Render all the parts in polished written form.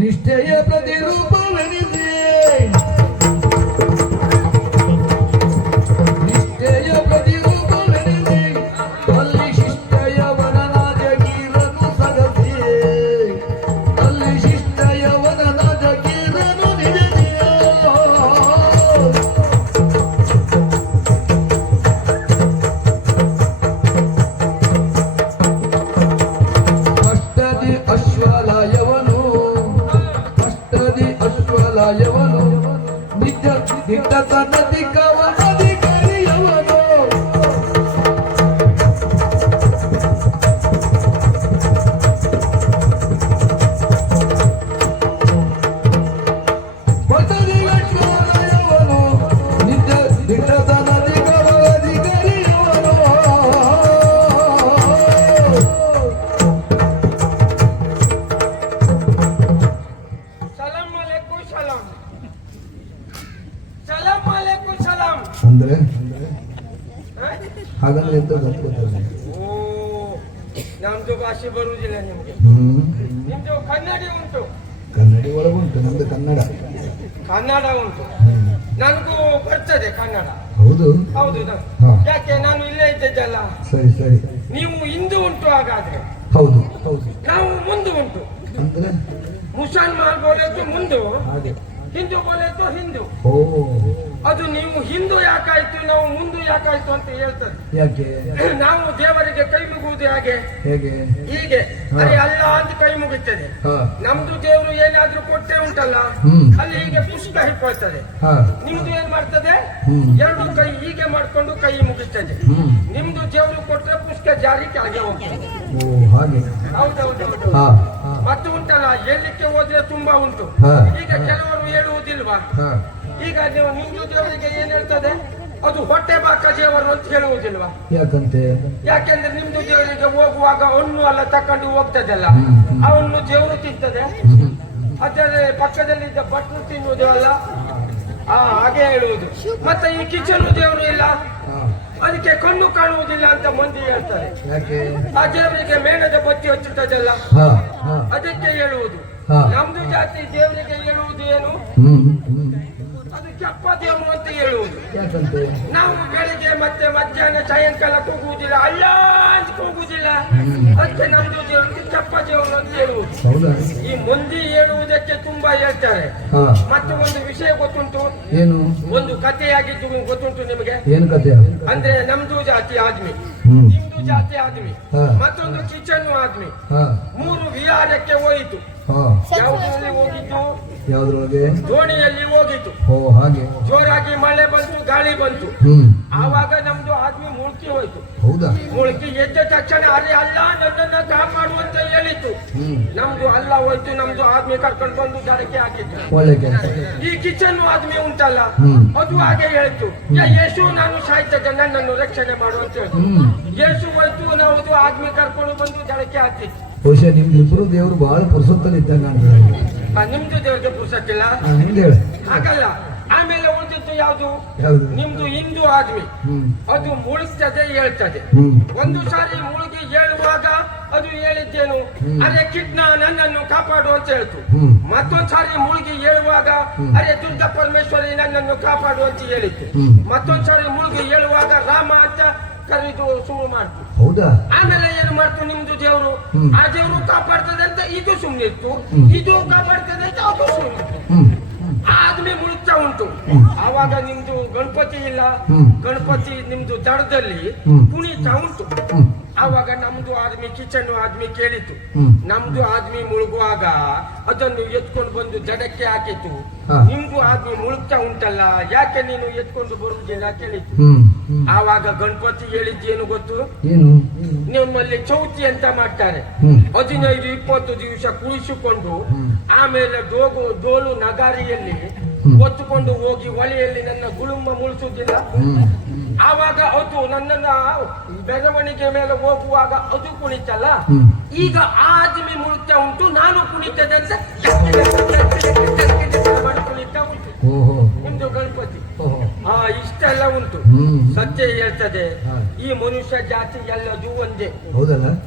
ನಿಷ್ಠೆಯ ಪ್ರತಿರೂಪವೆನಿಸಿ ನಿಷ್ಠೆಯ ಪ್ರತಿರೂಪವೆನಿಸಿ ಅಲ್ಲಿ ಶಿಷ್ಟಯವನ ಜಗೀರನು ಸಗಸಿ ಅಲ್ಲಿ ಶಿಷ್ಟಯವನ ಜಗೀರನು ನಿಜದಿಯೋ ಕಷ್ಟದಿ ಅಶ್ವಲಾಯವನು ಯವನು ನಿಜ ಅಧಿಕಾರಿಯವನು ಅಧಿಕಾರಿಯವನು ನಿಜ ಅಧಿಕಾರಿಯವನು ಅಂದ್ರೆ ಹಾಗಂದ್ರೆ ಎಂತ ಗೊತ್ತಿಲ್ಲ. ನಮ್ದು ಭಾಷೆ ಬರುವುದಿಲ್ಲ ನಿಮ್ಗೆ. ನಿಮ್ದು ಕನ್ನಡಿ ಉಂಟು, ಕನ್ನಡಿ ಒಳಗುಂಟು, ನಮ್ದು ಕನ್ನಡ ಉಂಟು. ನನಗೂ ಬರ್ತದೆ ಕನ್ನಡ. ಹೌದು ಹೌದು. ಯಾಕೆ ನಾನು ಇಲ್ಲೇ ಇದ್ದದ್ದಲ್ಲ. ಸರಿ ಸರಿ. ನೀವು ಹಿಂದೂ ಉಂಟು ಹಾಗಾದ್ರೆ. ಹೌದು ಹೌದು. ನಾವು ಮುಂದೆ ಉಂಟು. ಅಂದ್ರೆ ಮುಸಲ್ಮಾನ್ ಬೋಲೆತು ಮುಂದು, ಹಾಗೆ ಹಿಂದೂ ಬೋಲೆತು ಹಿಂದೂ. ಓ, ಅದು ನೀವು ಹಿಂದೂ ಯಾಕಾಯ್ತು ನಾವು ಮುಂದೆ ಯಾಕಾಯ್ತು ಅಂತ ಹೇಳ್ತಾರೆ. ಯಾಕೆ? ನಾವು ದೇವರಿಗೆ ಕೈ ಮುಗುವುದು ಹೇಗೆ? ಹೇಗೆ? ಹೀಗೆ ಅರೆ ಅಲ್ಲ ಅಂತ ಕೈ ಮುಗಿತದೆ. ನಮ್ದು ದೇವರು ಏನಾದ್ರೂ ಕೊಟ್ಟೆ ಉಂಟಲ್ಲ, ಅಲ್ಲಿ ಹೀಗೆ ಪುಷ್ಪ ಹಿಡ್ಕೊಳ್ತದೆ. ನಿಮ್ದು ಏನ್ ಮಾಡ್ತದೆ? ಎರಡು ಕೈ ಹೀಗೆ ಮಾಡ್ಕೊಂಡು ಕೈ ಮುಗಿಸ್ತದೆ. ನಿಮ್ದು ದೇವರು ಕೊಟ್ಟರೆ ಪುಷ್ಪ ಜಾರಿ ಕೆಳಗೆ ಹೋಗ್ತದೆ. ಹೌದೌದೌದು. ಮತ್ತು ಉಂಟಲ್ಲ, ಹೇಳಲಿಕ್ಕೆ ಹೋದ್ರೆ ತುಂಬಾ ಉಂಟು. ಈಗ ಕೆಲವರು ಹೇಳುವುದಿಲ್ವಾ? ಈಗ ನೀವು ನಿಮ್ದು ದೇವರಿಗೆ ಏನ್ ಹೇಳ್ತದೆ? ಅದು ಹೊಟ್ಟೆ ಬಾಕ ದೇವರು ಅಂತ ಹೇಳುವುದಿಲ್ವಾ? ಯಾಕಂತೆ? ಯಾಕೆಂದ್ರೆ ನಿಮ್ದು ದೇವರಿಗೆ ಹೋಗುವಾಗ ಹಣ್ಣು ಎಲ್ಲ ತಕೊಂಡು ಹೋಗ್ತದಲ್ಲ, ಅವನ್ನು ದೇವರು ತಿಂತದೆ. ಅದರ ಪಕ್ಕದಲ್ಲಿದ್ದ ಭಟ್ರು ತಿನ್ನುವುದಲ್ಲ, ಹಾಗೆ ಹೇಳುವುದು. ಮತ್ತೆ ಈ ಕಿಚನ್ ದೇವರು ಇಲ್ಲ, ಅದಕ್ಕೆ ಕಣ್ಣು ಕಾಣುವುದಿಲ್ಲ ಅಂತ ಮಂದಿ ಹೇಳ್ತಾರೆ. ಆ ದೇವರಿಗೆ ಮೇಣದ ಬತ್ತಿ ಹಚ್ಚುತ್ತದಲ್ಲ, ಅದಕ್ಕೆ ಹೇಳುವುದು. ನಮ್ದು ಜಾತಿ ದೇವರಿಗೆ ಹೇಳುವುದು ಏನು? ಅದು ಕೆಪ್ಪ ದೇವರು ಅಂತ ಹೇಳುವುದು. ನಾವು ಬೆಳಿಗ್ಗೆ ಮತ್ತೆ ಮಧ್ಯಾಹ್ನ ಸಾಯಂಕಾಲ ಕೂಗುವುದಿಲ್ಲ, ಅಲ್ಲ ಅಂತ ಕೂಗುವುದಿಲ್ಲ. ಅದಕ್ಕೆ ನಮ್ದು ದೇವರಿಗೆ ಕೆಪ್ಪ ದೇವರು ಅಂತ ಹೇಳುವುದು. ಈ ಮಂದಿ ಹೇಳುವುದಕ್ಕೆ ತುಂಬಾ ಹೇಳ್ತಾರೆ. ಮತ್ತೆ ಒಂದು ವಿಷಯ ಗೊತ್ತುಂಟು, ಏನು? ಒಂದು ಕಥೆಯಾಗಿದ್ದು ಗೊತ್ತುಂಟು ನಿಮಗೆ? ಏನು ಕಥೆ? ಅಂದ್ರೆ ನಮ್ದು ಜಾತಿ ಆದ್ಮಿ, ನಿಮ್ದು ಜಾತಿ ಆದ್ಮಿ, ಮತ್ತೊಂದು ಕಿಚನ್ ಆದ್ಮಿ, ಮೂರು ವಿಹಾರಕ್ಕೆ ಹೋಯಿತು. ಯಾವುದ್ರಲ್ಲಿ ಹೋಗಿದ್ದು? ಯಾವ್ದ್ರೊಳಗೆ? ದೋಣಿಯಲ್ಲಿ ಹೋಗಿತ್ತು. ಓ, ಹಾಗೆ. ಜೋರಾಗಿ ಮಳೆ ಬಂತು, ಗಾಳಿ ಬಂತು. ಆವಾಗ ನಮ್ದು ಆದ್ಮಿ ಮುಳುಕಿ ಹೋಯ್ತು. ಹೌದಾ? ಮುಳುಕಿ ಎದ್ದ ತಕ್ಷಣ ಅರೆ ಅಲ್ಲ ನನ್ನನ್ನ ಕಾಪಾಡುವಂತ ಹೇಳಿತ್ತು. ನಮ್ದು ಅಲ್ಲ ಹೋಯ್ತು, ನಮ್ದು ಆದ್ಮಿ ಕರ್ಕೊಂಡು ಬಂದು ದಡಕ್ಕೆ ಹಾಕಿತ್ತು. ಈ ಕಿಚನ್ ಆದ್ಮಿ ಉಂಟಲ್ಲ, ಅದು ಹಾಗೆ ಹೇಳ್ತು, ಯೇಸು ನಾನು ಸಾಯ್ತದೆ, ನನ್ನನ್ನು ರಕ್ಷಣೆ ಮಾಡುವಂತ ಹೇಳ್ತು. ಯೇಸು ಹೋಯ್ತು, ನಾವು ಆದ್ಮಿ ಕರ್ಕೊಂಡು ಬಂದು ದಡಕ್ಕೆ ಹಾಕಿತ್ತು. ಬಹುಶಃ ನಿಮ್ದಿಬ್ರು ದೇವರು ಬಹಳ ಪುರುಸೊತ್ತಲ್ಲಿ ಇದ್ದಂಗ. ನಿಮ್ದು ದೇವರಿಗೆ ಪುರುಸಕ್ಕಿಲ್ಲ, ಹಾಗಲ್ಲ. ಆಮೇಲೆ ಉಳಿದಿತ್ತು ಯಾವುದು? ನಿಮ್ದು ಹಿಂದೂ ಆದ್ಮಿ, ಅದು ಮುಳುಗ್ತದೆ ಹೇಳ್ತದೆ. ಒಂದು ಸಾರಿ ಮುಳುಗಿ ಹೇಳುವಾಗ ಅದು ಹೇಳಿದ್ದೇನು? ಅರೆ ಕಿಡ್ನ ನನ್ನನ್ನು ಕಾಪಾಡು ಅಂತ ಹೇಳ್ತು. ಮತ್ತೊಂದ್ ಸಾರಿ ಮುಳುಗಿ ಹೇಳುವಾಗ ಅರೆ ದುರ್ಗಾ ಪರಮೇಶ್ವರಿ ನನ್ನನ್ನು ಕಾಪಾಡು ಅಂತ ಹೇಳಿತ್ತು. ಮತ್ತೊಂದ್ ಸಾರಿ ಮುಳುಗಿ ಹೇಳುವಾಗ ರಾಮ ಅಂತ ಕರೆದು ಸುಳ್ಳು ಮಾಡ್ತು. ಹೌದಾ? ಆಮೇಲೆ ಏನು ಮಾಡ್ತು ನಿಮ್ದು ದೇವರು? ಆ ದೇವರು ಕಾಪಾಡ್ತದೆ ಅಂತ ಇದು ಸುಮ್ಮನಿತ್ತು, ಇದು ಕಾಪಾಡ್ತದೆ ಅಂತ ಅದು ಸುಮ್ಮನಿತ್ತು. ಆದ್ಮೇ ಮುಳುಗ್ತಾ ಉಂಟು. ಆವಾಗ ನಿಮ್ದು ಗಣಪತಿ ಇಲ್ಲ, ಗಣಪತಿ ನಿಮ್ದು ದಡದಲ್ಲಿ ಕುಣಿತಾ ಉಂಟು. ಆವಾಗ ನಮ್ದು ಆದ್ಮಿ ಕಿಚನ್ ಆದ್ಮಿ ಕೇಳಿತು, ನಮ್ದು ಆದ್ಮಿ ಮುಳುಗುವಾಗ ಅದನ್ನು ಎತ್ಕೊಂಡು ಬಂದು ದಡಕ್ಕೆ ಹಾಕಿತು. ನಿಮ್ದು ಆದ್ಮಿ ಮುಳುಗ್ತಾ ಉಂಟಲ್ಲ, ಯಾಕೆ ನೀನು ಎತ್ಕೊಂಡು ಬರುವುದಿಲ್ಲ ಕೇಳಿತು. ಆವಾಗ ಗಣಪತಿ ಹೇಳಿದ್ದೇನು ಗೊತ್ತು? ನಿಮ್ಮಲ್ಲಿ ಚೌತಿ ಅಂತ ಮಾಡ್ತಾರೆ, 15-20 ದಿವಸ ಕುಳಿಸಿಕೊಂಡು ಆಮೇಲೆ ಡೋಲು ನಗಾರಿಯಲ್ಲಿ ಒತ್ತುಕೊಂಡು ಹೋಗಿ ಹೊಳೆಯಲ್ಲಿ ನನ್ನ ಗುಳುಂಬ ಮುಳಿಸುವುದಿಲ್ಲ. ಆವಾಗ ಅದು ನನ್ನನ್ನ ಬೆಳವಣಿಗೆ ಮೇಲೆ ಹೋಗುವಾಗ ಅದು ಕುಣಿತಲ್ಲ, ಈಗ ಆದ್ಮಿ ಮುಳುಗ್ತಾ ಉಂಟು, ನಾನು ಕುಣಿತದೆ ಅಂತ ಕುಣಿತಾ ಉಂಟು ನಿಮ್ದು ಗಣಪತಿ. ಇಷ್ಟೆಲ್ಲ ಉಂಟು. ಸತ್ಯ ಹೇಳ್ತದೆ, ಈ ಮನುಷ್ಯ ಜಾತಿ ಎಲ್ಲದೂ ಒಂದೇ.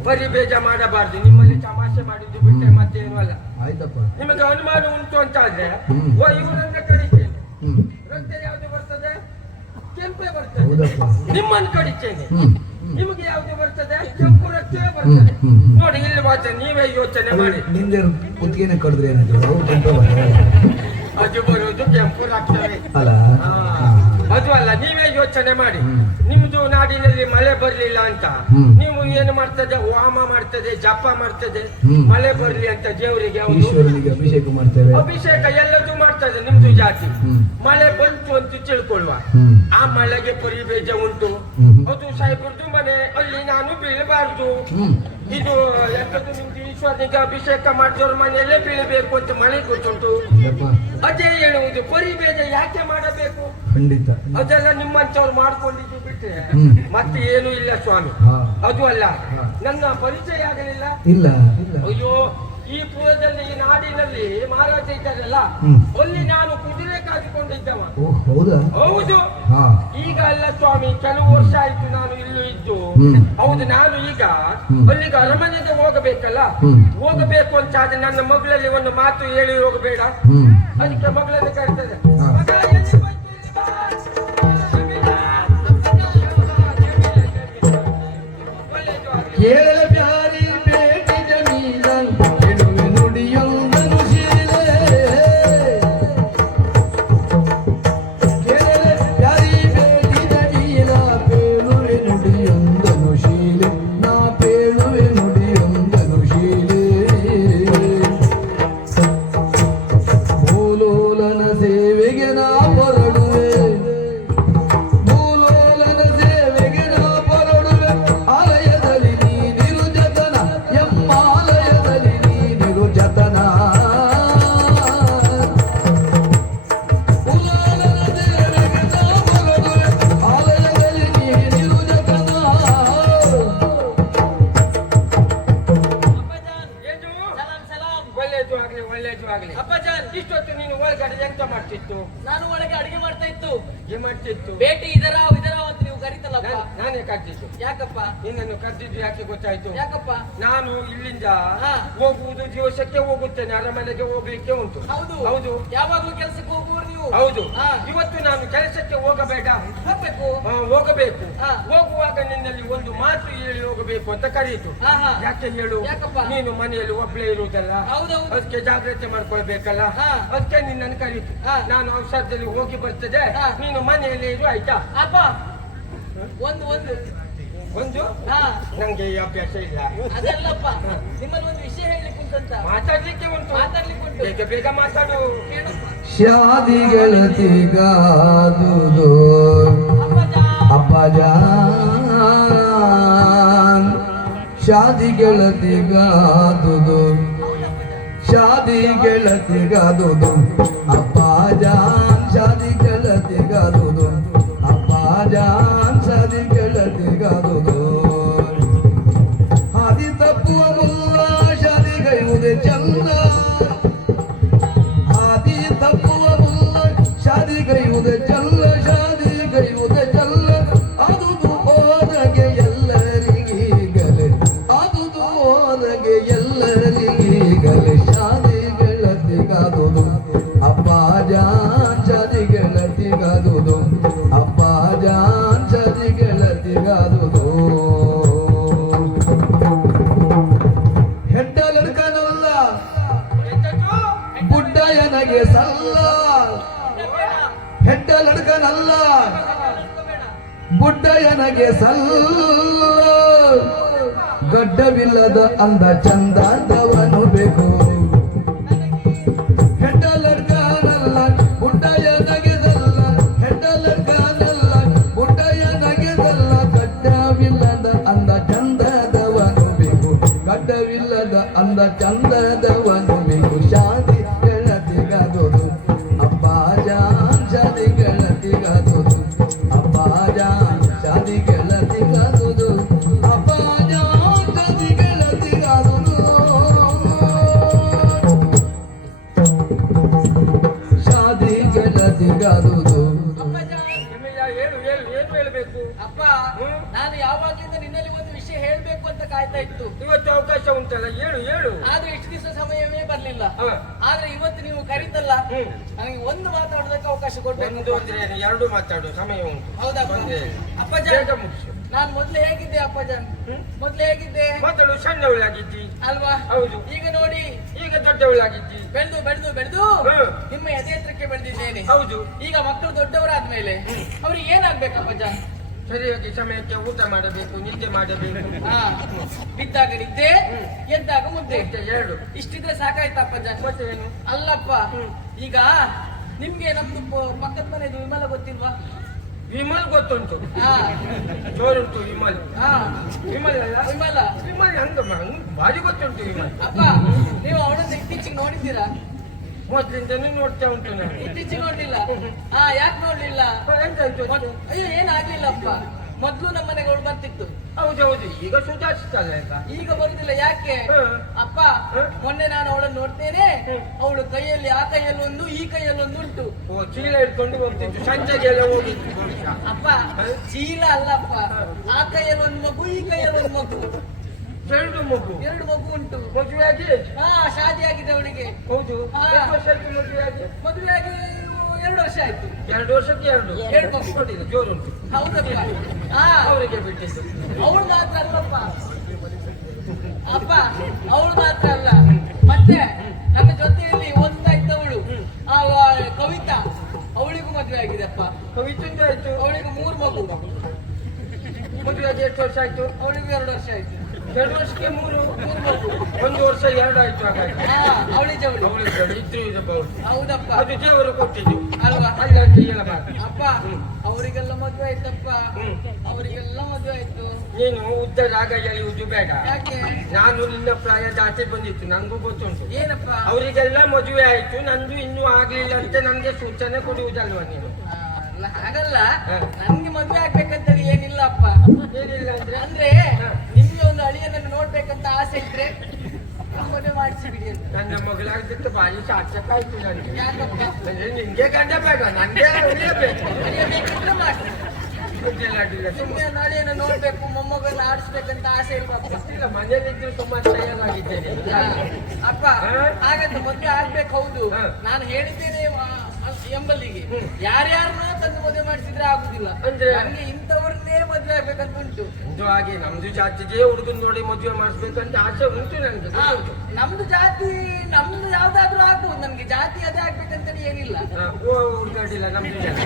ಬರೀ ಬೇಜ ಮಾಡಬಾರ್ದು. ನಿಮ್ಮಲ್ಲಿ ತಮಾಷೆ ಮಾಡಿದ್ದು ಬಿಟ್ಟರೆ ಮತ್ತೇನು ಅಲ್ಲ. ಆಯ್ತಪ್ಪ. ನಿಮಗೆ ಅನುಮಾನ ಉಂಟು ಅಂತ ಆದ್ರೆ ಹ್ಮ್. ಇವರನ್ನ ಕಡಿತೇನೆ. ಹ್ಮ್. ರಕ್ತ ಯಾವ್ದು ಬರ್ತದೆ? ಕೆಂಪೇ ಬರ್ತದೆ. ಹೌದಪ್ಪ. ನಿಮ್ಮನ್ನು ಕಡಿತೇನೆ. ಹ್ಮ್. ನಿಮಗೆ ಯಾವ್ದು ಬರ್ತದೆ? ಕೆಂಪು ರಕ್ತವೇ ಬರ್ತದೆ. ಹ್ಮ್. ನೋಡಿ ಇಲ್ಲಿ ಮಾತ್ರ ನೀವೇ ಯೋಚನೆ ಮಾಡಿ. ನಿಂದೆ ಕುತ್ತಿಗೆನೆ ಕಡಿದ್ರೆ ಏನಾದ್ರು ಅದು ಬರೋದು ಕೆಂಪು ರಕ್ತವೇ ಅಲ್ಲ. ಅದು ಅಲ್ಲ, ನೀವೇ ಯೋಚನೆ ಮಾಡಿ. ನಿಮ್ದು ನಾಡಿನಲ್ಲಿ ಮಳೆ ಬರ್ಲಿಲ್ಲ ಅಂತ ನೀವು ಏನು ಮಾಡ್ತದೆ? ವಾಮ ಮಾಡ್ತದೆ, ಜಪ ಮಾಡ್ತದೆ, ಮಳೆ ಬರ್ಲಿ ಅಂತ ದೇವರಿಗೆ ಈಶ್ವರನಿಗೆ ಅಭಿಷೇಕ ಮಾಡ್ತೇವೆ. ಅಭಿಷೇಕ ಎಲ್ಲದೂ ಮಾಡ್ತದೆ ನಿಮ್ದು ಜಾತಿ. ಮಳೆ ಬಂತು ಅಂತ ತಿಳ್ಕೊಳ್ಳುವ. ಆ ಮಳೆಗೆ ಪರಿಬೇಜ ಉಂಟು. ಅದು ಸಾಹೇಬ್ರದ್ದು ಮನೆ, ಅಲ್ಲಿ ನಾನು ಬೀಳಬಾರ್ದು. ಇದು ಯಾಕಂದ್ರೆ ನಿಮ್ದು ಈಶ್ವರನಿಗೆ ಅಭಿಷೇಕ ಮಾಡಿದವ್ರ ಮನೆಯಲ್ಲೇ ಬೀಳಬೇಕು ಅಂತ ಮಳೆ ಗೊತ್ತುಂಟು. ಅದೇ ಹೇಳುವುದು, ಪರಿಬೇಜ ಯಾಕೆ ಮಾಡಬೇಕು? ಖಂಡಿತ. ಅದೆಲ್ಲ ನಿಮ್ಮಂತವ್ರು ಮಾಡ್ಕೊಂಡಿದ್ದು ಬಿಟ್ರೆ ಮತ್ತೆ ಏನು ಇಲ್ಲ ಸ್ವಾಮಿ. ಅದು ಅಲ್ಲ, ನನ್ನ ಪರಿಚಯ ಆಗಲಿಲ್ಲ. ಇಲ್ಲ. ಅಯ್ಯೋ, ಈ ಪುರದಲ್ಲಿ, ಈ ನಾಡಿನಲ್ಲಿ ಮಹಾರಾಜ ಇದ್ದಾರಲ್ಲ, ಅಲ್ಲಿ ನಾನು ಕುದುರೆ ಕಾದುಕೊಂಡಿದ್ದವ. ಹೌದಾ? ಹೌದು. ಈಗ ಅಲ್ಲ ಸ್ವಾಮಿ, ಕೆಲವು ವರ್ಷ ಆಯ್ತು ನಾನು ಇಲ್ಲೂ ಇದ್ದು. ಹೌದು, ನಾನು ಈಗ ಅಲ್ಲಿಗೆ ಅರಮನೆಗೆ ಹೋಗಬೇಕಲ್ಲ. ಹೋಗಬೇಕು ಅಂತ ಆದ್ರೆ ನನ್ನ ಮಗಳಲ್ಲಿ ಒಂದು ಮಾತು ಹೇಳಿ ಹೋಗಬೇಡ. ಅದಕ್ಕೆ ಮಗಳನ್ನು ಕರ್ತದೆ. ಕೇಳ ಪ್ಯಾರಿ ಬೇಟಿ ಜಮೀಲ ಎಡುವೆ ನುಡಿಯೊಂದನು ಶೀಲೆ. ಕೇಳ ಪ್ಯಾರಿ ಬೇಟಿ ಜಮೀಲ ಪೇಳುವೆ ನುಡಿಯೊಂದನು ಶೀಲೆ. ನಾ ಪೇಳುವೆ ನುಡಿಯೊಂದನು ಶೀಲೆ. ಭೂಲೋಲನ ಸೇವೆಗೆ ನಾ ಹೊರಡುವೆ. ಭೂಲೋಲನ ಸೇವೆಗೆ ನಾ ಹೊರಡುವೆ. ಆಲಯದಲ್ಲಿ ನೀನಿರು ಜತನ, ಎಮ್ಮಾಲಯದಲ್ಲಿ ನೀನಿರು ಜತನ. ಭೂಲೋಲನ ಸೇವೆಗೆ ನಾ ಹೊರಡುವೆ. ಆಲಯದಲ್ಲಿ ನೀನಿರು ಜತನ. ಒಳ್ಳೇದು ಆಗ್ಲಿ, ಒಳ್ಳೇದು ಆಗ್ಲಿ. ಅಪ್ಪಜಾನ್, ಇಷ್ಟೊತ್ತು ನೀನು ಒಳಗಡೆ ಎಂತ ಮಾಡ್ತಿತ್ತು? ನಾನು ಒಳಗೆ ಅಡಿಗೆ ಮಾಡ್ತಾ ಇತ್ತು. ಏನ್ ಮಾಡ್ತಿತ್ತು? ಭೇಟಿ ಇದರ ಅಂತ ನೀವು ಕರೀತಲ್ಲಪ್ಪ. ನಾನೇ ಕರ್ದಿದ್ದು. ಯಾಕಪ್ಪ? ನಿನ್ನನ್ನು ಕರ್ದಿದ್ದು ಯಾಕೆ ಗೊತ್ತಾಯ್ತು? ಯಾಕಪ್ಪ? ನಾನು ಇಲ್ಲಿಂದ ಹಾ. ಹೋಗುವುದು ದಿವಸಕ್ಕೆ ಹೋಗುತ್ತೇನೆ, ಅರಮನೆಗೆ ಹೋಗ್ಲಿಕ್ಕೆ ಉಂಟು. ಹೌದು ಹೌದು. ಯಾವಾಗ್ಲೂ ಕೆಲಸಕ್ಕೆ ಹೋಗುವರು ನೀವು? ಹೌದು. ಹಾ. ಇವತ್ತು ನಾನು ಕೆಲಸಕ್ಕೆ ಹೋಗಬೇಡ? ಹೋಗ್ಬೇಕು. ಹೋಗಬೇಕು. ಹಾ. ಹೋಗುವಾಗ ನಿನ್ನಲ್ಲಿ ಒಂದು ಮಾತು ಹೇಳಿ ಹೋಗಬೇಕು ಅಂತ ಕರೀತು. ಹಾ, ಹಾ. ಯಾಕೆ ಹೇಳು? ಯಾಕಪ್ಪ? ನೀನು ಮನೆಯಲ್ಲಿ ಒಬ್ಳೇ ಇರುವುದಲ್ಲ, ಹೌದೌದು. ಅದಕ್ಕೆ ಜಾಗ್ರತೆ ಮಾಡ್ಕೊಳ್ಬೇಕಲ್ಲ. ಹಾ. ಅದಕ್ಕೆ ನಿನ್ನನ್ನು ಕರೀತು. ಹಾ. ನಾನು ಔಷಧದಲ್ಲಿ ಹೋಗಿ ಬರ್ತದೆ, ಹಾ. ನೀನು ಮನೆಯಲ್ಲಿ ಇರು, ಆಯ್ತಾ? ಅಪ್ಪ, ಒಂದು ಒಂದು ಒಂದು ಹಾ, ನಂಗೆ ಈ ಅಭ್ಯಾಸ ಇಲ್ಲ. ಅದಲ್ಲಪ್ಪ, ನಿಮ್ಮಲ್ಲಿ ಒಂದು ವಿಷಯ ಹೇಳಲಿಕ್ಕೆ ಉಂಟಂತ. ಮಾತಾಡ್ಲಿಕ್ಕೆ ಉಂಟು. ಮಾತಾಡ್ಲಿಕ್ಕೆ ಉಂಟು. ಬೇಗ ಬೇಗ ಮಾತಾಡು. ಕೇಳಪ್ಪ. ಶಾದಿ ಗೆಳತಿಗಾದುದು ಅಪ್ಪಜಾನ್, ಅಪ್ಪಜಾನ್. ಶಾದಿ ಗೆಳತಿಗಾದುದು, ಶಾದಿ ಗೆಳತಿಗಾದುದು ಅಪ್ಪಜಾನ್. ಶಾದಿ ಗೆಳತಿಗಾದುದು ಅಪ್ಪಜಾನ್. ಶಾದಿ ಗೆಳತಿಗಾದುದು ಹಾದಿ ತಪ್ಪುವ ಮುಲ್ಲ ಶಾದಿಗೈಯುವುದೇ ಚಂದ. ಹಾದಿ ತಪ್ಪುವ ಮುಲ್ಲ ಶಾದಿಗೈಯುವುದೇ ಚಲ್ಲ. ಶಾದಿಗೈಯುವುದೇ ಚಲ್ಲ. ಅದುದು ಓದಗೆ ಎಲ್ಲರಿಗೀಗಲೇ, ಅದುದು ಓದಗೆ ಎಲ್ಲರಿಗೀಗಲೇ. ಶಾದಿ ಗೆಳತಿಗಾದುದು ಅಪ್ಪಜಾನ್. ಶಾದಿ ಗೆಳತಿಗಾದುದು ಅಪ್ಪಜಾನ್. ಶಾದಿ ಗೆಳತಿಗಾದುದು. ಹೆಡ್ಡ ಲಡ್ಕನಲ್ಲ ಎಂತದ್ದು? ಬುಡ್ಡಯ್ಯನಗೆ ಸಲ್ಲ. ಹೆಡ್ಡ ಲಡ್ಕನಲ್ಲ ಬುಡ್ಡಯ್ಯನಗೆ ಸಲ್ಲ. ಗಡ್ಡವಿಲ್ಲದ ಅಂದ ಚಂದದವನು ಬೇಕು. ಹೆಡ್ಡ ಲಡ್ಕನಲ್ಲ ಬುಡ್ಡಯ್ಯನಗೆ ಸಲ್ಲ. ಹೆಡ್ಡ ಲಡ್ಕನಲ್ಲ ಬುಡ್ಡಯ್ಯನಗೆ ಸಲ್ಲ. ಗಡ್ಡವಿಲ್ಲದ ಅಂದ ಚಂದದವನು ಬೇಕು. ಗಡ್ಡವಿಲ್ಲದ ಅಂದ ಚಂದದವನು ಬೇಕು. ಶಾದಿ ಗೆಳತಿಗಾದುದು ಅಪ್ಪಜಾನ್. ಶಾದಿ ಗೆಳತಿಗಾದುದು ಅಪ್ಪಜಾನ್. ಶಾದಿ ಗೆಳತಿಗಾದುದು ಅಪ್ಪಜಾನ್. ಶಾದಿ ಗೆಳತಿಗಾದುದು. ಶಾದಿ ಗೆಳತಿಗಾದುದು ಅಪ್ಪಜಾನ್, ನಿಮಗೆ ಹೇಳು, ಹೇಳು, ಏನು ಹೇಳ್ಬೇಕು? ಅಪ್ಪ, ಹ್ಮ್? ನಾನು ಯಾವಾಗ್ಲಿಂದ ನಿನ್ನಲ್ಲಿ ಒಂದು ವಿಷಯ ಹೇಳ್ಬೇಕು ಅಂತ ಕಾಯ್ತಾ ಇತ್ತು. ಇವತ್ತು ಅವಕಾಶ ಉಂಟಲ್ಲ, ಹೇಳು ಹೇಳು. ಆದ್ರೆ ಇಷ್ಟು ದಿವಸ ಸಮಯವೇ ಬರ್ಲಿಲ್ಲ. ಹ. ಆದ್ರೆ ಇವತ್ತು ನೀವು ಕರೀತಲ್ಲ, ನನಗೆ ಒಂದು ಮಾತಾಡೋದಕ್ಕೆ ಅವಕಾಶ ಕೊಡ್ಬೇಕು. ಒಂದು ಅಂದ್ರೆ ಏನು? ಎರಡು ಮಾತಾಡು, ಸಮಯ ಉಂಟು. ಹೌದಾ ಒಂದೇ. ಅಪ್ಪಜ, ಬೇಗ ಮುಗಿಸು. ನಾನ್ ಮೊದ್ಲು ಹೇಗಿದ್ದೆ ಅಪ್ಪಜನ್? ಮೊದ್ಲು ಹೇಗಿದ್ದೆ ಮೊದಲು ಸಣ್ಣವಳಾಗಿದ್ದಿ ಅಲ್ವಾ? ಹೌದು. ಈಗ ನೋಡಿ, ಈಗ ದೊಡ್ಡವಳಾಗಿದ್ದಿ. ಬೆಳೆದು ಬೆಳೆದು ಬೆಳೆದು ನಿಮ್ಮ ಎದೆ ಹತ್ರಕ್ಕೆ ಬೆಳೆದಿದ್ದೇನೆ. ಹೌದು. ಈಗ ಮಕ್ಕಳು ದೊಡ್ಡವರಾದ್ಮೇಲೆ ಅವ್ರಿಗೆ ಏನಾಗ್ಬೇಕು ಅಪ್ಪಜನ್? ಸರಿಯಾಗಿ ಸಮಯಕ್ಕೆ ಊಟ ಮಾಡಬೇಕು, ನಿದ್ದೆ ಮಾಡಬೇಕು. ಹಾ, ಬಿದ್ದಾಗ ನಿದ್ದೆ, ಎದ್ದಾಗ ಮುದ್ದೆ. ಎರಡು ಇಷ್ಟಿದ್ರೆ ಸಾಕಾಯ್ತಾ ಅಪ್ಪಜನ್? ಮತ್ತೆ ಏನು? ಅಲ್ಲಪ್ಪ, ಈಗ ನಿಮ್ಗೆ ನಮ್ದು ಪಕ್ಕದ ಮನೆದು ವಿಮಲ ಗೊತ್ತಿಲ್ವಾ? ವಿಮಲ್ ಗೊತ್ತುಂಟು. ಹಾ ಜೋರುಂಟು ವಿಮಲ್. ಹಾ, ವಿಮಲ್ ಅಲ್ಲ? ವಿಮಲ. ವಿಮಲ್ ಹಂಗ ಭಾರಿ ಗೊತ್ತುಂಟು ವಿಮಲ್. ಅಪ್ಪ, ನೀವು ಅವಳನ್ನ ಇತ್ತೀಚೆಗೆ ನೋಡಿದ್ದೀರಾ? ಮೊದ್ಲಿಂದನೂ ನೋಡ್ತಾ ಉಂಟು ನಾನು. ಇತ್ತೀಚೆಗೆ ನೋಡ್ಲಿಲ್ಲ? ಹಾ, ಯಾಕೆ ನೋಡ್ಲಿಲ್ಲ? ಎಂತ ಆಯ್ತು? ಅಯ್ಯೋ, ಏನಾಗ್ಲಿಲ್ಲಪ್ಪ. ಮೊದ್ಲು ನಮ್ಮ ಮನೆಗಳು ಬರ್ತಿತ್ತು. ಹೌದೌದು, ಈಗ ಸುಧಾರಿಸ್ತಲ್ಲ ಈಗ. ಈಗ ಬರುದಿಲ್ಲ. ಯಾಕೆ ಅಪ್ಪ? ಮೊನ್ನೆ ನಾನು ಅವಳನ್ನು ನೋಡ್ತೇನೆ, ಅವಳು ಕೈಯಲ್ಲಿ ಆ ಕೈಯಲ್ಲೊಂದು ಈ ಕೈಯಲ್ಲೊಂದು ಉಂಟು. ಓ, ಚೀಲ ಇಟ್ಕೊಂಡು ಹೋಗ್ತಿತ್ತು, ಸಂಜೆಗೆಲ್ಲ ಹೋಗಿತ್ತು. ಅಪ್ಪ, ಚೀಲ ಅಲ್ಲಪ್ಪ, ಆ ಕೈಯಲ್ಲಿ ಒಂದು ಮಗು, ಈ ಕೈಯಲ್ಲಿ ಒಂದು ಮಗು. ಎರಡು ಮಗು? ಎರಡು ಮಗು ಉಂಟು. ಮದುವೆ ಆಗಿ? ಹಾ, ಶಾದಿ ಆಗಿದೆ ಅವಳಿಗೆ. ಹೌದು. ಹಾ. ಎಷ್ಟು ವರ್ಷ ಆಯ್ತು ಮದುವೆ ಆಗಿ? ಮದುವೆ ಆಗಿ 2 ವರ್ಷ ಆಯ್ತು. 2 ವರ್ಷಕ್ಕೆ ಎರಡು ಮಗು ಕೊಟ್ಟಿಲ್ಲ. ಜೋರುಂಟು. ಹೌದಪ್ಪ. ಹಾ, ಅವರಿಗೆ ಬಿಟ್ಟಿದ್ದು. ಅವಳು ಮಾತ್ರ ಅಲ್ಲಪ್ಪ ಅಪ್ಪ, ಅವಳು ಮಾತ್ರ ಅಲ್ಲ, ಮತ್ತೆ ನನ್ನ ಜೊತೆಯಲ್ಲಿ ಓದ್ತಾ ಇದ್ದವಳು ಆ ಕವಿತಾ, ಅವಳಿಗೂ ಮದುವೆ ಆಗಿದೆ ಅಪ್ಪ. ಕವಿತಂದು ಆಯ್ತು. ಅವಳಿಗೆ 3 ಮಗು. ಮದುವೆ ಆಗಿ ಎಷ್ಟು ವರ್ಷ ಆಯ್ತು? ಅವಳಿಗೂ 2 ವರ್ಷ ಆಯ್ತು. 2 ವರ್ಷಕ್ಕೆ 3 ಮಗು. 1 ವರ್ಷ 2 ಆಯ್ತು. ಹಾಗಾಗಿ ಹಾ, ಅವಳಿ ಜವಳಿ. ಅವಳು ಇದ್ರು ಇರಬಹುದು. ಹೌದಪ್ಪ. ಅದು ದೇವರು ಕೊಟ್ಟಿದ್ದು ಅಲ್ವಾ? ಅಲ್ಲ ಅಂತ ಹೇಳಬಾರ್ದು. ಅಪ್ಪ, ಅವರಿಗೆಲ್ಲ ಮದುವೆ ಆಯ್ತಪ್ಪ. ಅವರಿಗೆಲ್ಲ ಮದುವೆ ಆಯ್ತು. ನೀನು ಉದ್ದ ರಾಗ ಎಳೆಯುವುದು ಬೇಡ. ಯಾಕೆ? ನಾನು ನಿನ್ನ ಪ್ರಾಯ ಜಾಸ್ತಿ ಬಂದಿತ್ತು, ನನಗೂ ಗೊತ್ತುಂಟು. ಏನಪ್ಪ? ಅವರಿಗೆಲ್ಲ ಮದುವೆ ಆಯ್ತು, ನಂದು ಇನ್ನೂ ಆಗ್ಲಿಲ್ಲ ಅಂತ ನನ್ಗೆ ಸೂಚನೆ ಕೊಡುವುದಲ್ವಾ ನೀನು? ಅಲ್ಲ, ಹಾಗಲ್ಲ. ನನ್ಗೆ ಮದುವೆ ಆಗ್ಬೇಕಂತೇಳಿ ಏನಿಲ್ಲ ಅಪ್ಪ. ಏನಿಲ್ಲ ಅಂದ್ರೆ? ಅಂದ್ರೆ ನಿಮ್ಗೆ ಒಂದು ಅಳಿಯನನ್ನು ನೋಡ್ಬೇಕಂತ ಆಸೆ ಇದ್ರೆ ಮದುವೆ ಮಾಡಿಸಿ ಬಿಡಿ ಅಂತ. ನನ್ನ ಮಗಳಾಗ್ಬಿಟ್ಟು ಬಾಯಿ ಸಾರ್ಥಕ ಆಯ್ತು ನನಗೆ. ಯಾಕಪ್ಪ? ಅಂದ್ರೆ ನಿನ್ಗೆ ಗಂಡ ಬೇಡ, ನಂಗೆ ಉಳಿಯಬೇಕು. ಅಳಿಯಬೇಕಿದ್ರೆ ಮಾಡಿ. ಗೊತ್ತಿಲ್ಲ, ಅಡ್ಡಿಲ್ಲ. ಸುಮ್ಮನೆ ಒಂದು ಅಳಿಯನ್ನ ನೋಡ್ಬೇಕು, ಮೊಮ್ಮಗನ್ನ ಆಡಿಸ್ಬೇಕಂತ ಆಸೆ ಇಲ್ವಪ್ಪ. ಇಲ್ಲ, ಮನೇಲಿದ್ದು ಸುಮಾರು ತಯಾರಾಗಿದ್ದೇನೆ. ಅಪ್ಪ, ಹಾಗಂತ ಮದುವೆ ಆಗ್ಬೇಕು. ಹೌದು, ನಾನು ಹೇಳಿದ್ದೇನೆ ಎಂಬಲ್ಲಿಗೆ ಯಾರ್ಯಾರನ್ನ ತಂದು ಮದುವೆ ಮಾಡಿಸಿದ್ರೆ ಆಗುದಿಲ್ಲ. ಅಂದ್ರೆ ನನ್ಗೆ ಇಂಥವ್ರನ್ನೇ ಮದುವೆ ಆಗ್ಬೇಕಂತ ಉಂಟು. ಇದು ಹಾಗೆ ನಮ್ದು ಜಾತಿಗೆ ಹುಡುಗನ್ ನೋಡಿ ಮದುವೆ ಮಾಡಿಸ್ಬೇಕಂತ ಆಸೆ ಉಂಟು ನನಗೆ. ನಮ್ದು ಜಾತಿ, ನಮ್ದು ಯಾವ್ದಾದ್ರು ಆಗ್ಬೋದು. ನಮ್ಗೆ ಜಾತಿ ಅದೇ ಆಗ್ಬೇಕಂತೇಳಿ ಏನಿಲ್ಲ. ಹುಡುಗಾಡಿಲ್ಲ ನಮ್ದು ಜಾತಿ.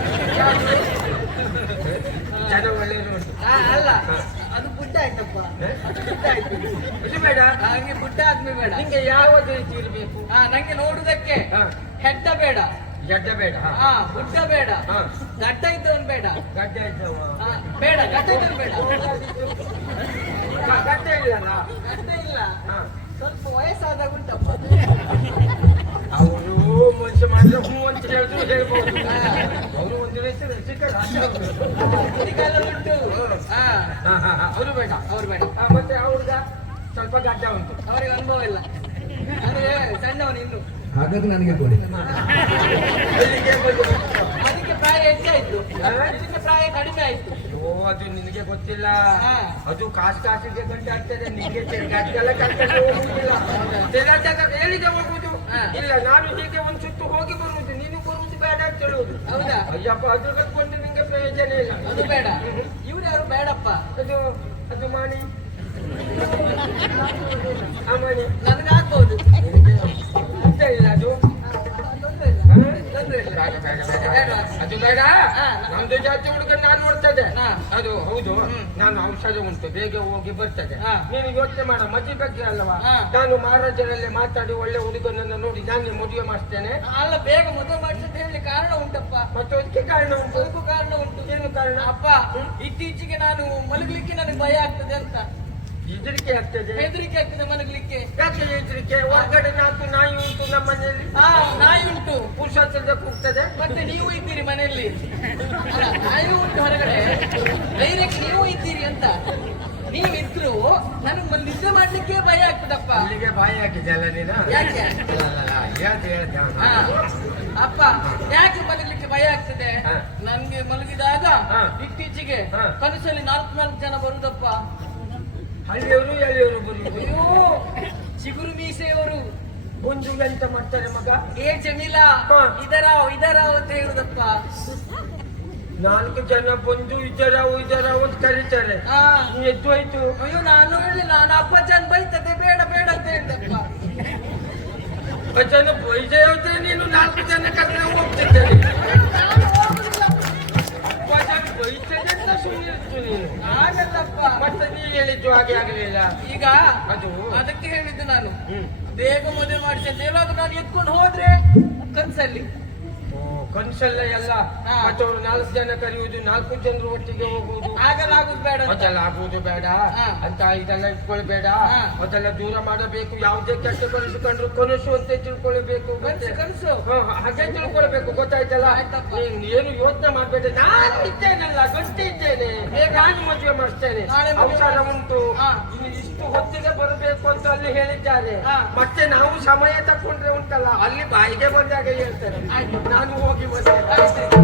ಜನ ಒಳ್ಳೆ ನೋಡಿ. ಅಲ್ಲ, ಅದು ಬುಡ್ಡ ಆಯ್ತಪ್ಪ. ಅದು ಬುಡ್ಡ ಆಯ್ತು. ಇದು ಬೇಡ, ನಂಗೆ ಬುಡ್ಡ ಆದ್ಮೇ ಬೇಡ. ನಿಂಗೆ ಯಾವ್ದು ರೀತಿ ಇರ್ಬೇಕು? ನಂಗೆ ನೋಡುದಕ್ಕೆ ಹೆಡ್ಡ ಬೇಡ, ಗಡ್ಡ ಬೇಡ. ಬುಡ್ಡ ಬೇಡ, ಗಡ್ಡ ಇದ್ದವನ್ ಬೇಡ. ಗಡ್ಡ ಇದ್ದವ ಬೇಡ, ಗಡ್ಡ ಇದ್ದವನ್ ಬೇಡ. ಗಡ್ಡ ಇಲ್ಲಲ್ಲ? ಗಡ್ಡ ಇಲ್ಲ, ಸ್ವಲ್ಪ ವಯಸ್ಸಾದಾಗ ಉಂಟಪ್ಪ. ಅವರು ಮನುಷ್ಯ ಮಾಡಿದ್ರೆ ಹೂ ಅಂತ ಹೇಳಿದ್ರು ಹೇಳ್ಬೋದು. ಅವರು ಒಂದು ಹೆಸರು ಉಂಟು. ಅವರು ಬೇಡ. ಅವ್ರು ಬೇಡ. ಮತ್ತೆ ಅವ್ರಿಗ ಸ್ವಲ್ಪ ಗಡ್ಡ ಉಂಟು, ಅವ್ರಿಗೆ ಅನುಭವ ಇಲ್ಲ. ಅಂದ್ರೆ ಸಣ್ಣವನು ಇನ್ನು. ಹಾಗಾಗಿ ನನಗೆ ಕೊಡಿ. ಅದಕ್ಕೆ ಪ್ರಾಯ ಹೆಚ್ಚಾಯ್ತು, ಇದಕ್ಕೆ ಪ್ರಾಯ ಕಡಿಮೆ ಆಯ್ತು. ಓ, ಅದು ನಿನಗೆ ಗೊತ್ತಿಲ್ಲ. ಅದು ಕಾಸಿಗೆ ಗಂಟೆ ಆಗ್ತದೆ. ನಿನಗೆ ತಿರುಗಾಟಕ್ಕೆಲ್ಲ ಕರ್ಕೊಂಡು ಹೋಗುದಿಲ್ಲ. ಹೇಳಿದೆ ಹೋಗುದು. ಇಲ್ಲ, ನಾನು ಹೀಗೆ ಒಂದ್ ಸುತ್ತು ಹೋಗಿ ಬರುವುದು, ನೀನು ಬರುವುದು ಬೇಡ ಅಂತ ಹೇಳುವುದು. ಹೌದಾ? ಅಯ್ಯಪ್ಪ, ಅದು ಕೊಂಡು ನಿಂಗೆ ಪ್ರಯೋಜನ ಇಲ್ಲ. ಅದು ಬೇಡ. ಇವ್ರು ಯಾರು ಬೇಡಪ್ಪ. ಅದು ಮಾಣಿ, ಆ ಮಾಣಿ ನನಗಾಗ್ಬಹುದು. ಅಂತ ಇಲ್ಲ. ಅದು ತೊಂದ್ರೆ ಇಲ್ಲ. ಅದು ಬೇಡ. ನಮ್ದು ಜಾತಿ ಹುಡುಗ ನಾನು ನೋಡ್ತದೆ. ಅದು ಹೌದು. ನಾನು ಔಷಧ ಉಂಟು, ಬೇಗ ಹೋಗಿ ಬರ್ತದೆ. ನೀನು ಯೋಚನೆ ಮಾಡ, ಮದುವೆ ಬಗ್ಗೆ ಅಲ್ಲವಾ? ನಾನು ಮಹಾರಾಜರಲ್ಲಿ ಮಾತಾಡಿ ಒಳ್ಳೆ ಹುಡುಗನನ್ನು ನೋಡಿ ನಾನು ಮದುವೆ ಮಾಡಿಸ್ತೇನೆ. ಅಲ್ಲ, ಬೇಗ ಮದುವೆ ಮಾಡಿಸಂತ ಹೇಳಿ ಕಾರಣ ಉಂಟಪ್ಪ. ಮತ್ತೆ ಅದಕ್ಕೆ ಕಾರಣ ಉಂಟು. ಅದಕ್ಕೂ ಕಾರಣ ಉಂಟು. ಏನು ಕಾರಣ? ಅಪ್ಪ, ಇತ್ತೀಚೆಗೆ ನಾನು ಮಲಗಲಿಕ್ಕೆ ನನಗೆ ಭಯ ಆಗ್ತದೆ ಅಂತ. ಹೆದರಿಕೆ ಆಗ್ತದೆ? ಹೆದರಿಕೆ ಆಗ್ತದೆ ಮಲಗಲಿಕ್ಕೆ. ಯಾಕೆ ಹೆದರಿಕೆ? ಹೊರಗಡೆ ನಾಯಿ ಉಂಟು ನಮ್ಮ ಮನೆಯಲ್ಲಿ. ನಾಯಿ ಉಂಟು, ಪುರುಷಾರ್ಥದ ಕೂಗ್ತದೆ. ಮತ್ತೆ ನೀವು ಇದ್ದೀರಿ ಮನೆಯಲ್ಲಿ. ನಾಯಿ ಉಂಟು ಹೊರಗಡೆ, ಧೈರ್ಯಕ್ಕೆ ನೀವು ಇದ್ದೀರಿ ಅಂತ. ನೀವಿದ್ರು ನನಗೆ ನಿದ್ದೆ ಮಾಡ್ಲಿಕ್ಕೆ ಭಯ ಆಗ್ತದಪ್ಪ. ಇಲ್ಲಿಗೆ ಬಾಯಿ ಹಾಕಿದೆ ಅಲ್ಲ ನೀನು? ಯಾಕೆ? ಹೇಳ್ತೆ ಅಪ್ಪ ಯಾಕೆ ಮಲಗಲಿಕ್ಕೆ ಭಯ ಆಗ್ತದೆ ಹಾ. ನನ್ಗೆ ಮಲಗಿದಾಗ ಹಾ. ಇತ್ತೀಚೆಗೆ ಹಾ. ಕನಸಲ್ಲಿ ನಾಲ್ಕು ಜನ ಬರುದಪ್ಪ. ಹಳ್ಳಿಯವರು ಎಳೆಯವರು ಬರುವುದು. ಅಯ್ಯೋ ಚಿಗುರು ಮೀಸೆಯವರು ಒಂದು ಎಂತ ಮಾಡ್ತಾರೆ ಮಗ? ಏ ಜಮೀಲಾ ಹಾ. ಇದರಾವ್ ಅಂತ ಹೇಳುದಪ್ಪ. 4 ಜನ ಬಂದು ಇದರಾವು ಅಂತ ಕರೀತಾರೆ. ಹಾ. ನೀ ಎದ್ದು ಹೋಯ್ತು. ಅಯ್ಯೋ ನಾನು ಹೇಳಿ ನಾನು ಅಪ್ಪಜ್ಜನ್ ಬೈತದೆ ಬೇಡ ಬೇಡ ಅಂತ ಹೇಳಿದಪ್ಪ. ಜನ ಬೈದೆ ಹೋದ್ರೆ ನೀನು 4 ಜನ ಕರ್ಕೊಂಡು ಹೋಗ್ತಿದ್ದೇನೆ. ನಾನು ಹೋಗುದಿಲ್ಲ. ಅಪ್ಪ ಬೈತದೆ ಅಂತ ಸುಮ್ಮನಿರ್ತು ನೀನು. ಹಾಗಲ್ಲಪ್ಪ. ಮತ್ತೆ ನೀ ಹೇಳಿದ್ದು ಹಾಗೆ ಆಗಲಿಲ್ಲ. ಈಗ ಅದು ಅದಕ್ಕೆ ಹೇಳಿದ್ದು ನಾನು ಹ್ಮ್. ಬೇಗ ಮದುವೆ ಮಾಡಿಸಿ ಅಂತ ಎಲ್ಲಾದ್ರೂ ನಾನು ಎತ್ಕೊಂಡು ಹೋದ್ರೆ ಕನ್ಸಲ್ಲಿ ಕನ್ಸಲ್ಲ ಎಲ್ಲ. ಹಾ. ಮತ್ತೆ ಅವ್ರು 4 ಜನ ಕರೆಯುವುದು, 4 ಜನರು ಒಟ್ಟಿಗೆ ಹೋಗುವುದು, ಆಗಲ್ಲ ಆಗುದು ಬೇಡ ಅಂತ. ಅದೆಲ್ಲ ಆಗುವುದು ಬೇಡ ಹಾ. ಅಂತ ಇದೆಲ್ಲ ಇಟ್ಕೊಳ್ಬೇಡ. ಹಾ. ಅದೆಲ್ಲ ದೂರ ಮಾಡಬೇಕು. ಯಾವುದೇ ಕೆಟ್ಟ ಕನಸು ಕನಸು ಅಂತ ತಿಳ್ಕೊಳ್ಬೇಕು. ಕನ್ಸು ಕನ್ಸು ಹಾಗೆ ತಿಳ್ಕೊಳ್ಬೇಕು. ಗೊತ್ತಾಯ್ತಲ್ಲ? ಆಯ್ತಪ್ಪ. ನೀನು ಏನು ಯೋಚನೆ ಮಾಡ್ಬೇಡ. ನಾನು ಇದ್ದೇನಲ್ಲ, ಗಟ್ಟಿ ಇದ್ದೇನೆ. ನಾನು ಮದುವೆ ಮಾಡಿಸ್ತೇನೆ. ನಾಳೆ ಮದುವೆ ಅವಸರ ಉಂಟು. ಹಾ. ಇನ್ನು ಇಷ್ಟು ಹೊತ್ತಿಗೆ ಬರಬೇಕು ಅಂತ ಅಲ್ಲಿ ಹೇಳಿದ್ದಾರೆ. ಹಾ. ಮತ್ತೆ ನಾವು ಸಮಯ ತಕೊಂಡ್ರೆ ಉಂಟಲ್ಲ, ಅಲ್ಲಿ ಬಾಯಿಗೆ ಬಂದಾಗ ಹೇಳ್ತಾರೆ. ಆಯ್ತು. ನಾನು ಹೋಗಿ ಬಂದೆ. ಆಯ್ತು.